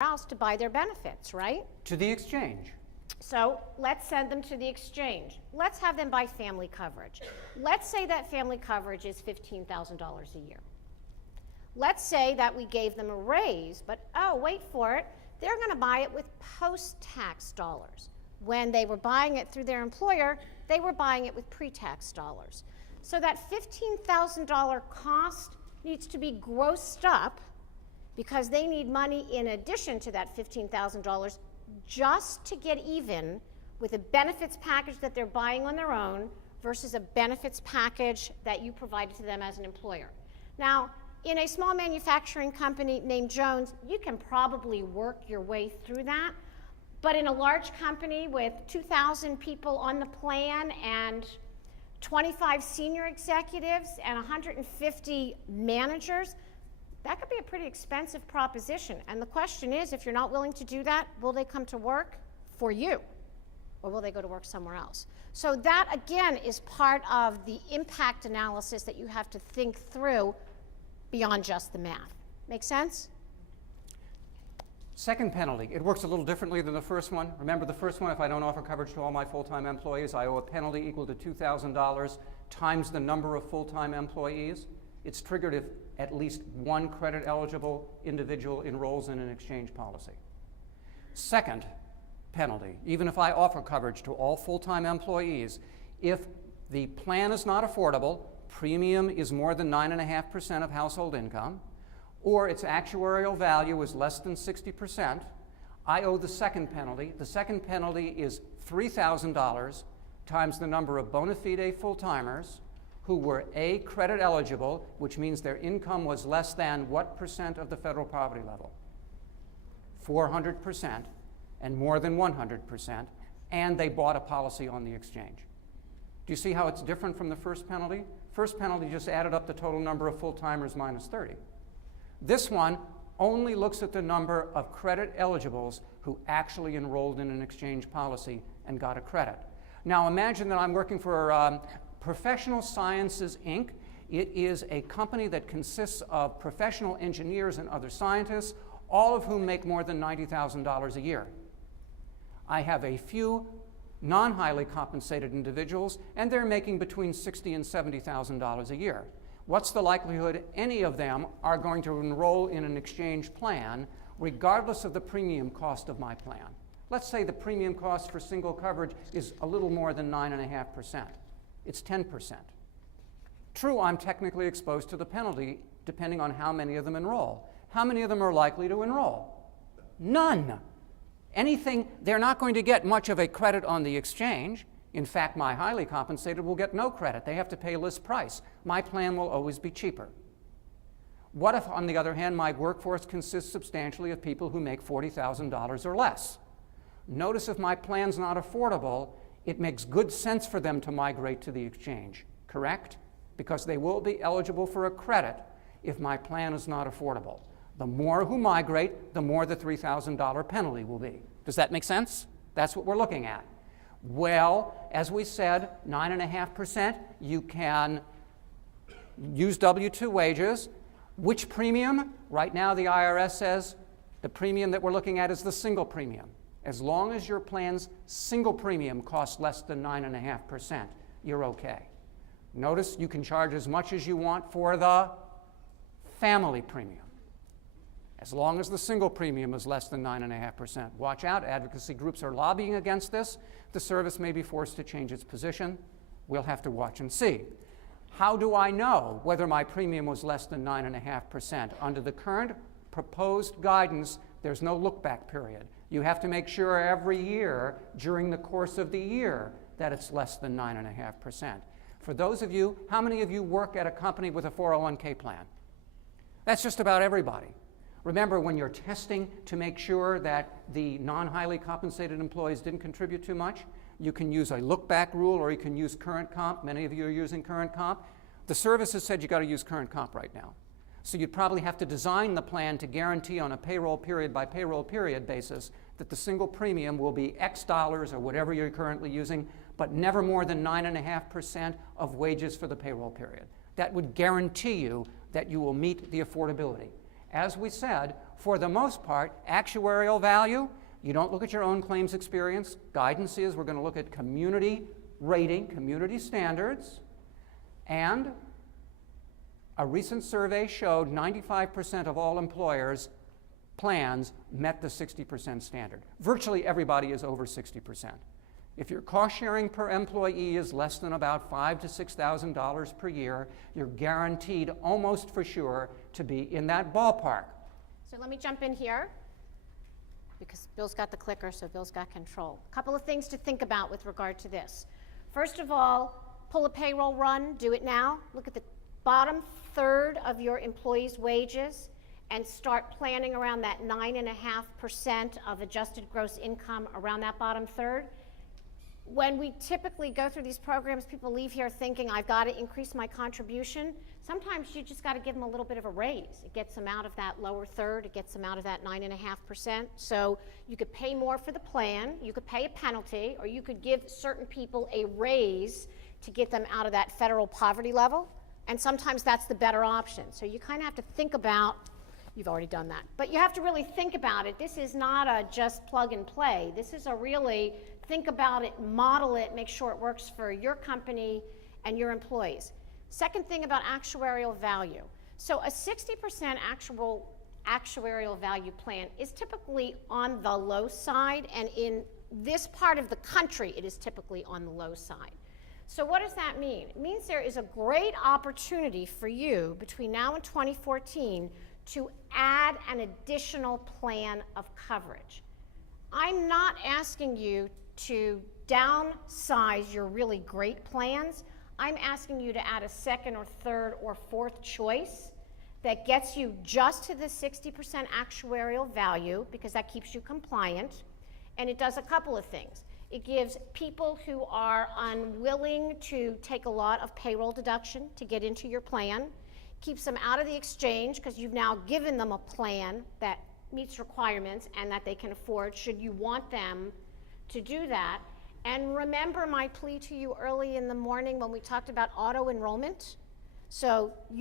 else to buy their benefits, right? To the exchange. So let's send them to the exchange. Let's have them buy family coverage. Let's say that family coverage is $15,000 a year. Let's say that we gave them a raise, but oh, wait for it, they're going to buy it with post-tax dollars. When they were buying it through their employer, they were buying it with pre-tax dollars. So that $15,000 cost needs to be grossed up because they need money in addition to that $15,000 just to get even with a benefits package that they're buying on their own versus a benefits package that you provided to them as an employer. Now, in a small manufacturing company named Jones, you can probably work your way through that. But in a large company with 2,000 people on the plan and 25 senior executives and 150 managers, that could be a pretty expensive proposition. And the question is, if you're not willing to do that, will they come to work for you? Or will they go to work somewhere else? So that, again, is part of the impact analysis that you have to think through beyond just the math. Make sense? Second penalty, it works a little differently than the first one. Remember the first one, if I don't offer coverage to all my full-time employees, I owe a penalty equal to $2,000 times the number of full-time employees. It's triggered if at least one credit-eligible individual enrolls in an exchange policy. Second penalty, even if I offer coverage to all full-time employees, if the plan is not affordable, premium is more than 9.5% of household income, or its actuarial value is less than 60%, I owe the second penalty. The second penalty is $3,000 times the number of bona fide full-timers who were A, credit eligible, which means their income was less than what percent of the federal poverty level? 400% and more than 100%, and they bought a policy on the exchange. Do you see how it's different from the first penalty? First penalty just added up the total number of full-timers minus 30. This one only looks at the number of credit eligibles who actually enrolled in an exchange policy and got a credit. Now imagine that I'm working for Professional Sciences, Inc. It is a company that consists of professional engineers and other scientists, all of whom make more than $90,000 a year. I have a few non-highly compensated individuals, and they're making between $60,000 and $70,000 a year. What's the likelihood any of them are going to enroll in an exchange plan regardless of the premium cost of my plan? Let's say the premium cost for single coverage is a little more than 9.5%. It's 10%. True, I'm technically exposed to the penalty depending on how many of them enroll. How many of them are likely to enroll? None. They're not going to get much of a credit on the exchange. In fact, my highly compensated will get no credit. They have to pay list price. My plan will always be cheaper. What if, on the other hand, my workforce consists substantially of people who make $40,000 or less? Notice if my plan's not affordable, it makes good sense for them to migrate to the exchange, correct? Because they will be eligible for a credit if my plan is not affordable. The more who migrate, the more the $3,000 penalty will be. Does that make sense? That's what we're looking at. Well, as we said, 9.5%, you can use W-2 wages. Which premium? Right now the IRS says the premium that we're looking at is the single premium. As long as your plan's single premium costs less than 9.5%, you're okay. Notice you can charge as much as you want for the family premium, as long as the single premium is less than 9.5%. Watch out, advocacy groups are lobbying against this. The service may be forced to change its position. We'll have to watch and see. How do I know whether my premium was less than 9.5%? Under the current proposed guidance, there's no look-back period. You have to make sure every year during the course of the year that it's less than 9.5%. For those of you, how many of you work at a company with a 401k plan? That's just about everybody. Remember, when you're testing to make sure that the non-highly compensated employees didn't contribute too much, you can use a look-back rule or you can use current comp. Many of you are using current comp. The service has said you've got to use current comp right now. So you'd probably have to design the plan to guarantee on a payroll period by payroll period basis that the single premium will be X dollars or whatever you're currently using, but never more than 9.5% of wages for the payroll period. That would guarantee you that you will meet the affordability. As we said, for the most part, actuarial value, you don't look at your own claims experience. Guidance is we're going to look at community rating, community standards, and a recent survey showed 95% of all employers' plans met the 60% standard. Virtually everybody is over 60%. If your cost sharing per employee is less than about $5,000 to $6,000 per year, you're guaranteed almost for sure to be in that ballpark. So let me jump in here, because Bill's got the clicker, so Bill's got control. A couple of things to think about with regard to this. First of all, pull a payroll run, do it now. Look at the bottom third of your employees' wages and start planning around that 9.5% of adjusted gross income around that bottom third. When we typically go through these programs, people leave here thinking, I've got to increase my contribution. Sometimes you just got to give them a little bit of a raise. It gets them out of that lower third. It gets them out of that 9.5%. So you could pay more for the plan, you could pay a penalty, or you could give certain people a raise to get them out of that federal poverty level. And sometimes that's the better option. So you kind of have to think about, you've already done that, but you have to really think about it. This is not a just plug and play. This is a really think about it, model it, make sure it works for your company and your employees. Second thing about actuarial value. So a 60% actuarial value plan is typically on the low side, and in this part of the country, it is typically on the low side. So what does that mean? It means there is a great opportunity for you between now and 2014 to add an additional plan of coverage. I'm not asking you to downsize your really great plans. I'm asking you to add a second or third or fourth choice that gets you just to the 60% actuarial value, because that keeps you compliant, and it does a couple of things. It gives people who are unwilling to take a lot of payroll deduction to get into your plan, keeps them out of the exchange because you've now given them a plan that meets requirements and that they can afford should you want them to do that. And remember my plea to you early in the morning when we talked about auto enrollment. So you